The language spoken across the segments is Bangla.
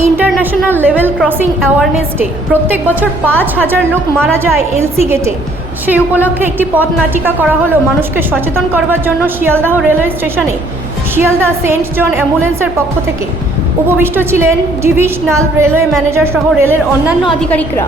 International level crossing awareness day. প্রত্যেক বছর পাঁচ হাজার লোক মারা যায় এলসি গেটে। সেই উপলক্ষে একটি পথ নাটিকা করা হলো মানুষকে সচেতন করবার জন্য শিয়ালদাহ রেলওয়ে স্টেশনে। শিয়ালদা সেন্ট জন অ্যাম্বুলেন্সের পক্ষ থেকে। উপবিষ্ট ছিলেন ডিভিশনাল রেলওয়ে ম্যানেজার সহ রেলের অন্যান্য আধিকারিকরা।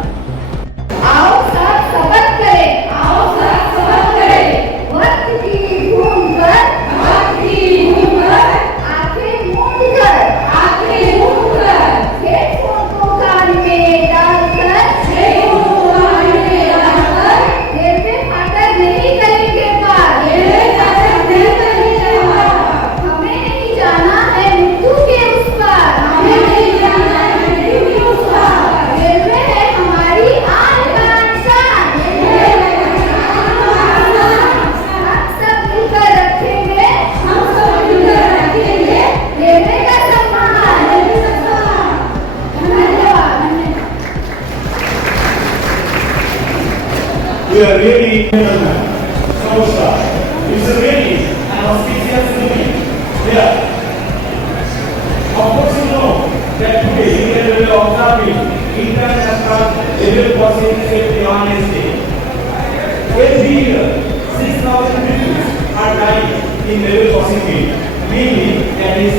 We are really so star. It's really an auspicious movie. Yeah. Of course you know that today India will be observing International Level Crossing Safety Day. Every year, 6,000 people are dying in level field, mainly that is